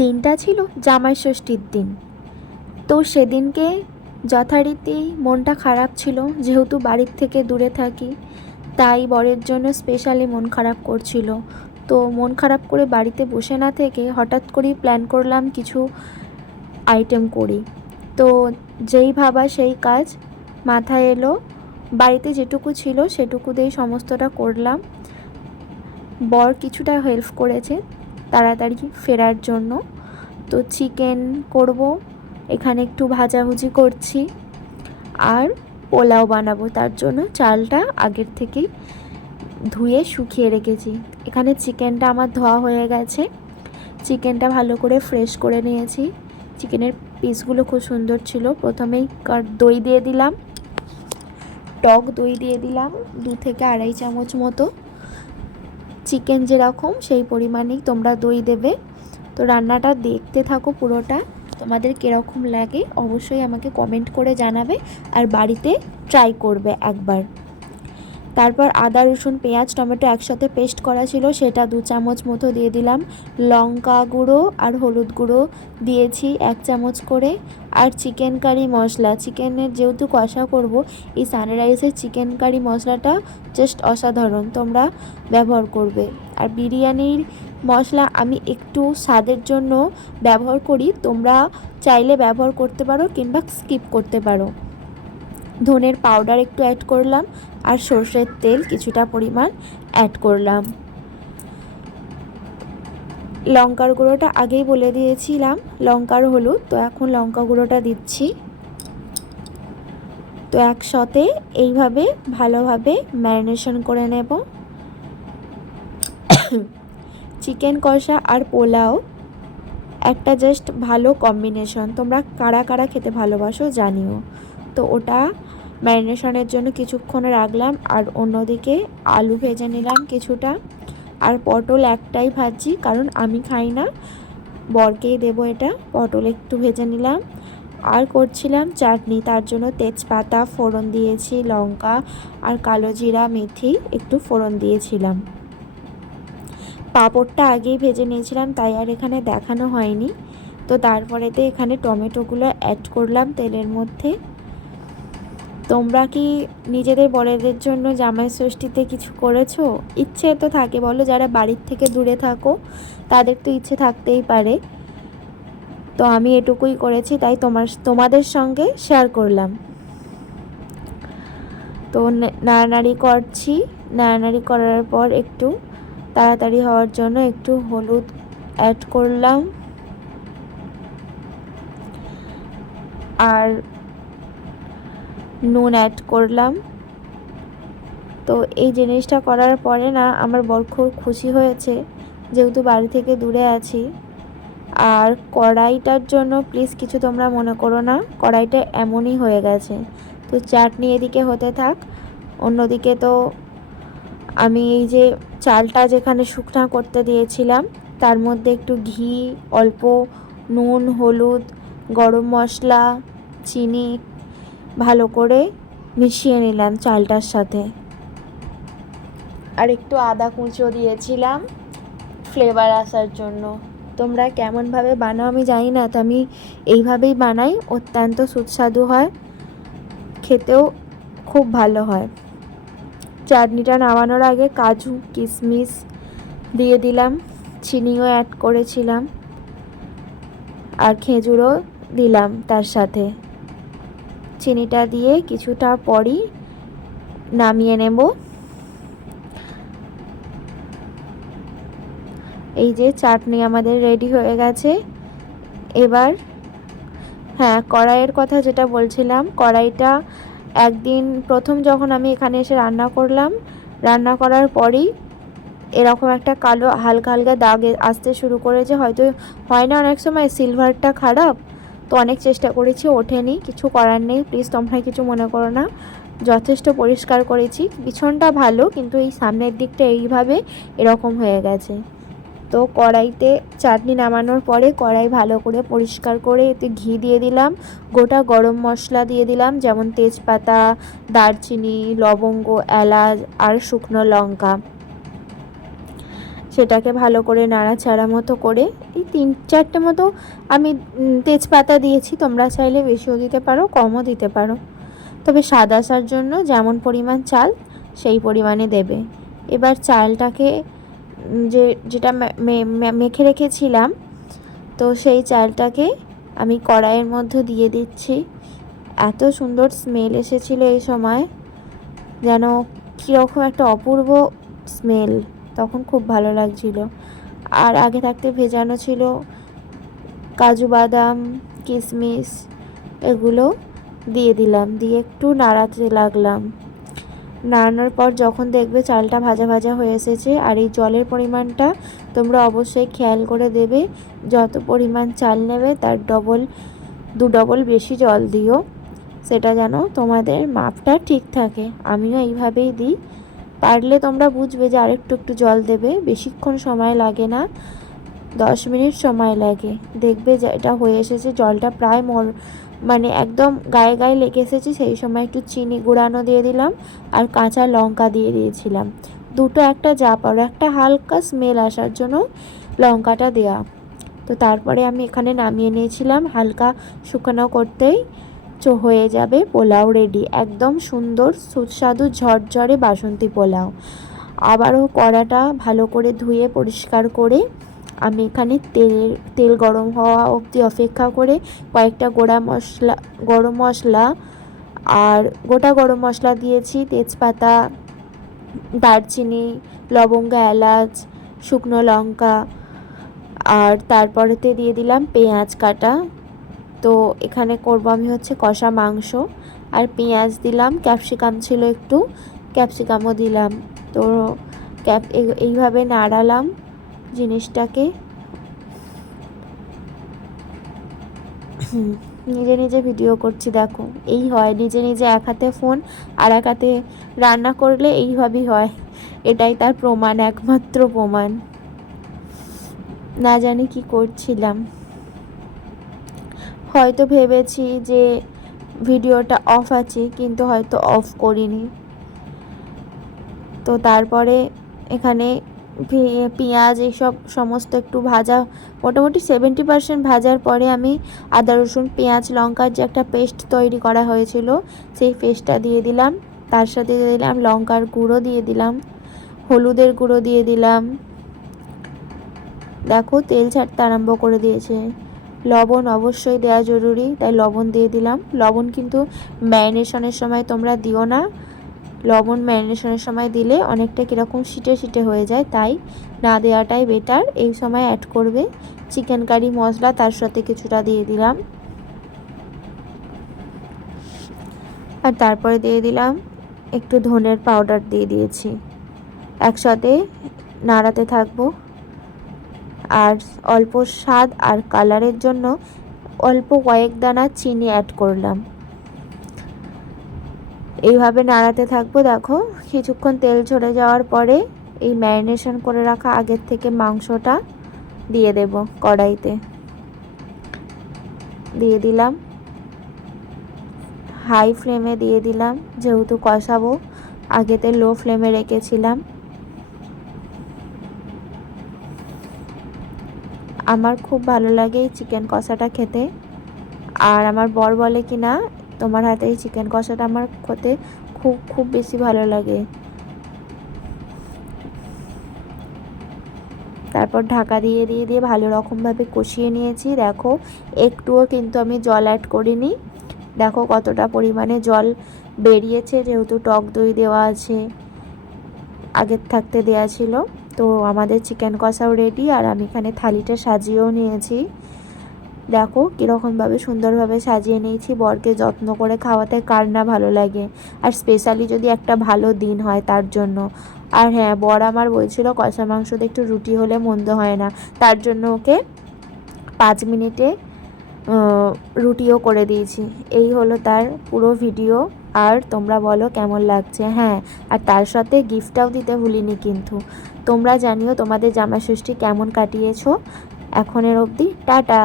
দিনটা ছিল জামাই ষষ্ঠীর দিন। তো সেদিনকে যথারীতি মনটা খারাপ ছিল, যেহেতু বাড়ির থেকে দূরে থাকি, তাই বরের জন্য স্পেশালি মন খারাপ করছিল। তো মন খারাপ করে বাড়িতে বসে না থেকে হঠাৎ করেই প্ল্যান করলাম কিছু আইটেম করি। তো যেই ভাবা সেই কাজ মাথায় এলো, বাড়িতে যেটুকু ছিল সেটুকু দিয়েই সমস্তটা করলাম। বর কিছুটা হেল্প করেছে তাড়াতাড়ি ফেরার জন্য। তো চিকেন করব, এখানে একটু ভাজাভুজি করছি, আর পোলাও বানাবো। তার জন্য চালটা আগের থেকেই ধুয়ে শুকিয়ে রেখেছি। এখানে চিকেনটা আমার ধোয়া হয়ে গেছে, চিকেনটা ভালো করে ফ্রেশ করে নিয়েছি। চিকেনের পিসগুলো খুব সুন্দর ছিল। প্রথমেই দই দিয়ে দিলাম, টক দই দিয়ে দিলাম 2 থেকে আড়াই চামচ মতো। চিকেন যেরকম সেই পরিমাণেই তোমরা দই দেবে। তো রান্নাটা দেখতে থাকো পুরোটা, তোমাদের কীরকম লাগে অবশ্যই আমাকে কমেন্ট করে জানাবে, আর বাড়িতে ট্রাই করবে একবার। তারপর আদা রসুন পেঁয়াজ টমেটো একসাথে পেস্ট করা ছিল, সেটা 2 চামচ মতো দিয়ে দিলাম। লঙ্কা গুঁড়ো আর হলুদ গুঁড়ো দিয়েছি 1 চামচ করে। আর চিকেন কারি মশলা, চিকেনের যেহেতু কষা করব, এই সানরাইজের চিকেন কারি মশলাটা জাস্ট অসাধারণ, তোমরা ব্যবহার করবে। আর বিরিয়ানির মশলা আমি একটু স্বাদের জন্য ব্যবহার করি, তোমরা চাইলে ব্যবহার করতে পারো কিংবা স্কিপ করতে পারো। ধনের পাউডার একটু অ্যাড করলাম, আর সর্ষের তেল কিছুটা পরিমাণ অ্যাড করলাম। লঙ্কার গুঁড়োটা আগেই বলে দিয়েছিলাম, লঙ্কার হলুদ, তো এখন লঙ্কা গুঁড়োটা দিচ্ছি। তো একসাথে এইভাবে ভালোভাবে ম্যারিনেশন করে নেব। চিকেন কষা আর পোলাও একটা জাস্ট ভালো কম্বিনেশন, তোমরা কারা কারা খেতে ভালোবাসো জানিও। তো ওটা ম্যারিনেশনের জন্য কিছুক্ষণ রাখলাম, আর অন্যদিকে আলু ভেজে নিলাম কিছুটা। আর পটল একটাই ভাজি, কারণ আমি খাই না, বরকেই দেবো এটা। পটল একটু ভেজে নিলাম। আর করছিলাম চাটনি, তার জন্য তেজপাতা ফোড়ন দিয়েছি, লঙ্কা আর কালো জিরা মেথি একটু ফোড়ন দিয়েছিলাম। পাঁপড়টা আগেই ভেজে নিয়েছিলাম, তাই আর এখানে দেখানো হয়নি। তো তারপরেতে এখানে টমেটোগুলো অ্যাড করলাম তেলের মধ্যে। তোমরা কি নিজেদের বড়দের জন্য জামাই ষষ্ঠীতে কিছু করেছো? ইচ্ছে তো থাকে বলো, যারা বাড়ির থেকে দূরে থাকো তাদের তো ইচ্ছে থাকতেই পারে। তো আমি এটুকুই করেছি, তাই তোমাদের সঙ্গে শেয়ার করলাম। তো নাড়ানাড়ি করছি, নাড়ানাড়ি করার পর একটু তাড়াতাড়ি হওয়ার জন্য একটু হলুদ অ্যাড করলাম, আর নুন অ্যাড করলাম। তো এই জিনিসটা করার পরে না আমার বর খুব খুশি হয়েছে, যেহেতু বাড়ি থেকে দূরে আছি। আর কড়াইটার জন্য প্লিজ কিছু তোমরা মনে করো না, কড়াইটা এমনই হয়ে গেছে। তো চাটনি এদিকে হতে থাক, অন্যদিকে তো আমি এই যে চালটা যেখানে শুকনা করতে দিয়েছিলাম তার মধ্যে একটু ঘি, অল্প নুন, হলুদ, গরম মশলা, চিনি ভালো করে মিশিয়ে নিলাম চালটার সাথে। আর একটু আদা কুঁচো দিয়েছিলাম ফ্লেভার আসার জন্য। তোমরা কেমনভাবে বানাও আমি জানি না, তো আমি এইভাবেই বানাই, অত্যন্ত সুস্বাদু হয়, খেতেও খুব ভালো হয়। চাটনিটা নামানোর আগে কাজু কিশমিশ দিয়ে দিলাম, চিনিও অ্যাড করেছিলাম, আর খেজুরও দিলাম তার সাথে। চিনিটা দিয়ে কিছুটা পরই নামিয়ে নেব। এই যে চাটনি আমাদের রেডি হয়ে গেছে। এবার হ্যাঁ, কড়াইয়ের কথা যেটা বলছিলাম, কড়াইটা একদিন প্রথম যখন আমি এখানে এসে রান্না করলাম, রান্না করার পরেই এরকম একটা কালো হালকা হালকা দাগ আসতে শুরু করেছে। হয়তো হয় না অনেক সময় সিলভারটা খারাপ, তো অনেক চেষ্টা করেছি, ওঠেনি, কিছু করার নেই, প্লিজ তোমরা কিছু মনে করো না। যথেষ্ট পরিষ্কার করেছি, পিছনটা ভালো, কিন্তু এই সামনের দিকটা এইভাবে এরকম হয়ে গেছে। তো কড়াইতে চাটনি নামানোর পরে কড়াই ভালো করে পরিষ্কার করে এতে ঘি দিয়ে দিলাম, গোটা গরম মশলা দিয়ে দিলাম, যেমন তেজপাতা, দারচিনি, লবঙ্গ, এলাচ আর শুকনো লঙ্কা। সেটাকে ভালো করে নাড়াচাড়া মতো করে এই 3-4টে মতো আমি তেজপাতা দিয়েছি, তোমরা চাইলে বেশিও দিতে পারো কমও দিতে পারো, তবে স্বাদ আসার জন্য যেমন পরিমাণ চাল সেই পরিমাণে দেবে। এবার চালটাকে যেটা মেখে রেখেছিলাম, তো সেই চালটাকে আমি কড়াইয়ের মধ্যে দিয়ে দিচ্ছি। এত সুন্দর স্মেল এসেছিল এই সময়, যেন কীরকম একটা অপূর্ব স্মেল, তখন খুব ভালো লাগছিল। আর আগে থাকতে ভেজানো ছিল কাজু বাদাম কিশমিশ, এগুলো দিয়ে দিলাম, দিয়ে একটু নাড়াতে লাগলাম। নাড়ানোর পর যখন দেখবে চালটা ভাজা ভাজা হয়ে এসেছে, আর এই জলের পরিমাণটা তোমরা অবশ্যই খেয়াল করে দেবে, যত পরিমাণ চাল নেবে তার দু ডবল বেশি জল দিও, সেটা যেন তোমাদের মাপটা ঠিক থাকে। আমিও এইভাবেই দিই, পারলে তোমরা বুঝবে যে আরেকটু একটু জল দেবে। বেশিক্ষণ সময় লাগে না, 10 মিনিট সময় লাগে। দেখবে যে এটা হয়ে এসেছে, জলটা প্রায় মানে একদম গায়ে গায়ে লেগে এসেছে। সেই সময় একটু চিনি গুঁড়ানো দিয়ে দিলাম আর কাঁচা লঙ্কা দিয়ে দিয়েছিলাম, দুটো একটা যা পারো, একটা হালকা স্মেল আসার জন্য লঙ্কাটা দেয়া। তো তারপরে আমি এখানে নামিয়ে নিয়েছিলাম, হালকা শুকনো করতেই হয়ে যাবে পোলাও রেডি। একদম সুন্দর সুস্বাদু ঝরঝরে বাসন্তী পোলাও। আবারও কড়াটা ভালো করে ধুয়ে পরিষ্কার করে আমি এখানে তেল গরম হওয়া অবধি অপেক্ষা করে কয়েকটা গরম মশলা আর গোটা গরম মশলা দিয়েছি, তেজপাতা, দারচিনি, লবঙ্গ, এলাচ, শুকনো লঙ্কা, আর তারপরেতে দিয়ে দিলাম পেঁয়াজ কাটা। তো এখানে করবো আমি হচ্ছে কষা মাংস, আর পেঁয়াজ দিলাম, ক্যাপসিকাম ছিল একটু, ক্যাপসিকামও দিলাম। তো এইভাবে নাড়ালাম জিনিসটাকে। নিজে নিজে ভিডিও করছি, দেখো এই হয়, নিজে নিজে এক হাতে ফোন আর এক হাতে রান্না করলে এইভাবেই হয়। এটাই তার প্রমাণ, একমাত্র প্রমাণ। না জানি কি করছিলাম, হয়তো ভেবেছি যে ভিডিওটা অফ আছে, কিন্তু হয়তো অফ করিনি। তো তারপরে এখানে পেঁয়াজ এইসব সমস্ত একটু ভাজা, মোটামুটি 70% ভাজার পরে আমি আদা রসুন পেঁয়াজ লঙ্কার যে একটা পেস্ট তৈরি করা হয়েছিল সেই পেস্টটা দিয়ে দিলাম। তার সাথে দিয়ে দিলাম লঙ্কার গুঁড়ো, দিয়ে দিলাম হলুদের গুঁড়ো, দিয়ে দিলাম, দেখো তেল ছাড়তে আরম্ভ করে দিয়েছে। লবণ অবশ্যই দেওয়া জরুরি, তাই লবণ দিয়ে দিলাম। লবণ কিন্তু ম্যারিনেশনের সময় তোমরা দিও না, লবণ ম্যারিনেশনের সময় দিলে অনেকটা কীরকম শিটে শিটে হয়ে যায়, তাই না দেওয়াটাই বেটার। এই সময় অ্যাড করবে চিকেন কারি মশলা, তার সাথে কিছুটা দিয়ে দিলাম, আর তারপরে দিয়ে দিলাম একটু ধনের পাউডার দিয়ে দিয়েছি। একসাথে নাড়াতে থাকবো। আর অল্প স্বাদ আর কালারের জন্য অল্প কয়েক দানা চিনি অ্যাড করলাম। এইভাবে নাড়াতে থাকবো। দেখো কিছুক্ষণ তেল ঝরে যাওয়ার পরে এই ম্যারিনেশন করে রাখা আগের থেকে মাংসটা দিয়ে দেব কড়াইতে, দিয়ে দিলাম হাই ফ্লেমে দিয়ে দিলাম, যেহেতু কষাবো। আগেতে লো ফ্লেমে রেখেছিলাম। আমার খুব ভালো লাগে এই চিকেন কষাটা খেতে, আর আমার বর বলে কি না তোমার হাতে এই চিকেন কষাটা আমার খেতে খুব খুব বেশি ভালো লাগে। তারপর ঢাকা দিয়ে দিয়ে দিয়ে ভালো রকমভাবে কষিয়ে নিয়েছি। দেখো একটুও কিন্তু আমি জল অ্যাড করিনি, দেখো কতটা পরিমাণে জল বেরিয়েছে, যেহেতু টক দই দেওয়া আছে, আগের থাকতে দেওয়া ছিল। তো আমাদের চিকেন কষাও রেডি, আর আমি এখানে থালিটা সাজিয়েও নিয়েছি। দেখো কীরকমভাবে সুন্দরভাবে সাজিয়ে নিয়েছি। বরকে যত্ন করে খাওয়াতে কার না ভালো লাগে, আর স্পেশালি যদি একটা ভালো দিন হয় তার জন্য। আর হ্যাঁ, বর আমার বলছিল কষা মাংসতে একটু রুটি হলে মন্দ হয় না, তার জন্য ওকে 5 মিনিটে রুটিও করে দিয়েছি। এই হলো তার পুরো ভিডিও। আর তোমরা বলো কেমন লাগছে। হ্যাঁ, আর তার সাথে গিফটটাও দিতে ভুলিনি কিন্তু। তোমরা জানিও তোমাদের জামাই ষষ্ঠী কেমন কাটিয়েছো এখনের অবধি। টাটা।